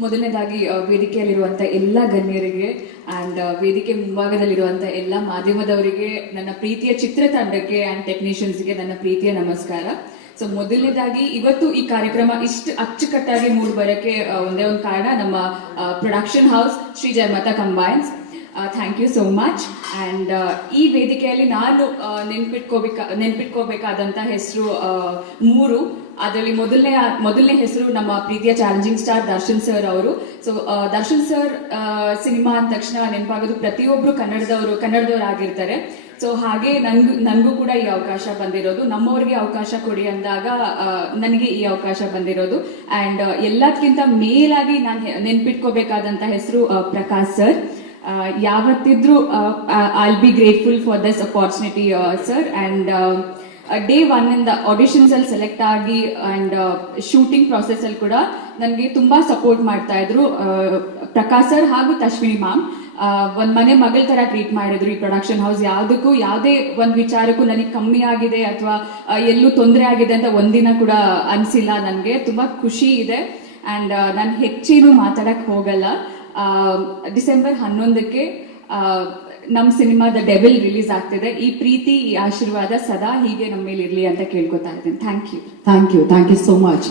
ಮೊದಲನೇದಾಗಿ ವೇದಿಕೆಯಲ್ಲಿರುವಂಥ ಎಲ್ಲ ಗಣ್ಯರಿಗೆ ಆ್ಯಂಡ್ ವೇದಿಕೆ ಮುಂಭಾಗದಲ್ಲಿರುವಂಥ ಎಲ್ಲ ಮಾಧ್ಯಮದವರಿಗೆ, ನನ್ನ ಪ್ರೀತಿಯ ಚಿತ್ರತಂಡಕ್ಕೆ ಆ್ಯಂಡ್ ಟೆಕ್ನಿಷಿಯನ್ಸ್ಗೆ ನನ್ನ ಪ್ರೀತಿಯ ನಮಸ್ಕಾರ. ಸೊ ಮೊದಲನೇದಾಗಿ ಇವತ್ತು ಈ ಕಾರ್ಯಕ್ರಮ ಇಷ್ಟು ಅಚ್ಚುಕಟ್ಟಾಗಿ ಮೂಡಿ ಬರೋಕ್ಕೆ ಒಂದೇ ಒಂದು ಕಾರಣ, ನಮ್ಮ production house Shri Jayamata combines. Thank you so much. And ಈ ವೇದಿಕೆಯಲ್ಲಿ ನಾನು ನೆನ್ಪಿಟ್ಕೋಬೇಕಾದಂಥ ಹೆಸರು 3. ಅದರಲ್ಲಿ ಮೊದಲನೇ ಹೆಸರು ನಮ್ಮ ಪ್ರೀತಿಯ ಚಾಲೆಂಜಿಂಗ್ ಸ್ಟಾರ್ ದರ್ಶನ್ ಸರ್ ಅವರು. ಸೊ ದರ್ಶನ್ ಸರ್ ಸಿನಿಮಾ ಅಂದ ತಕ್ಷಣ ನೆನಪಾಗೋದು ಪ್ರತಿಯೊಬ್ಬರು ಕನ್ನಡದವರು ಆಗಿರ್ತಾರೆ. ಸೊ ಹಾಗೆ ನನಗೂ ಕೂಡ ಈ ಅವಕಾಶ ಬಂದಿರೋದು, ನಮ್ಮವ್ರಿಗೆ ಅವಕಾಶ ಕೊಡಿ ಅಂದಾಗ ನನಗೆ ಈ ಅವಕಾಶ ಬಂದಿರೋದು. ಆ್ಯಂಡ್ ಎಲ್ಲದಕ್ಕಿಂತ ಮೇಲಾಗಿ ನಾನು ನೆನ್ಪಿಟ್ಕೋಬೇಕಾದಂಥ ಹೆಸರು ಪ್ರಕಾಶ್ ಸರ್. ಯಾವತ್ತಿದ್ರೂ I'll be grateful for this opportunity sir. And day 1 ಇಂದ ಆಡಿಷನ್ಸ್ ಅಲ್ಲಿ ಸೆಲೆಕ್ಟ್ ಆಗಿ ಆ್ಯಂಡ್ ಶೂಟಿಂಗ್ ಪ್ರಾಸೆಸ್ ಅಲ್ಲಿ ಕೂಡ ನನಗೆ ತುಂಬಾ ಸಪೋರ್ಟ್ ಮಾಡ್ತಾ ಇದ್ರು ಪ್ರಕಾಶ್ ಸರ್ ಹಾಗೂ ತಶ್ವಿನಿ ಮ್ಯಾಮ್. ಒಂದ್ ಮನೆ ಮಗಳ ತರ ಟ್ರೀಟ್ ಮಾಡಿದ್ರು ಈ ಪ್ರೊಡಕ್ಷನ್ ಹೌಸ್. ಯಾವುದೇ ಒಂದ್ ವಿಚಾರಕ್ಕೂ ನನಗೆ ಕಮ್ಮಿ ಆಗಿದೆ ಅಥವಾ ಎಲ್ಲೂ ತೊಂದರೆ ಆಗಿದೆ ಅಂತ ಒಂದಿನ ಕೂಡ ಅನ್ಸಿಲ್ಲ. ನನಗೆ ತುಂಬಾ ಖುಷಿ ಇದೆ. ಆ್ಯಂಡ್ ನಾನು ಹೆಚ್ಚೇನು ಮಾತಾಡಕ್ ಹೋಗಲ್ಲ. ಡಿಸೆಂಬರ್ 11ಕ್ಕೆ ನಮ್ಮ ಸಿನಿಮಾ ದ ಡೆವಿಲ್ ರಿಲೀಸ್ ಆಗ್ತಿದೆ. ಈ ಪ್ರೀತಿ, ಈ ಆಶೀರ್ವಾದ ಸದಾ ಹೀಗೆ ನಮ್ಮ ಮೇಲೆ ಇರಲಿ ಅಂತ ಕೇಳ್ಕೊತಾ ಇದ್ದೀನಿ. Thank you so much.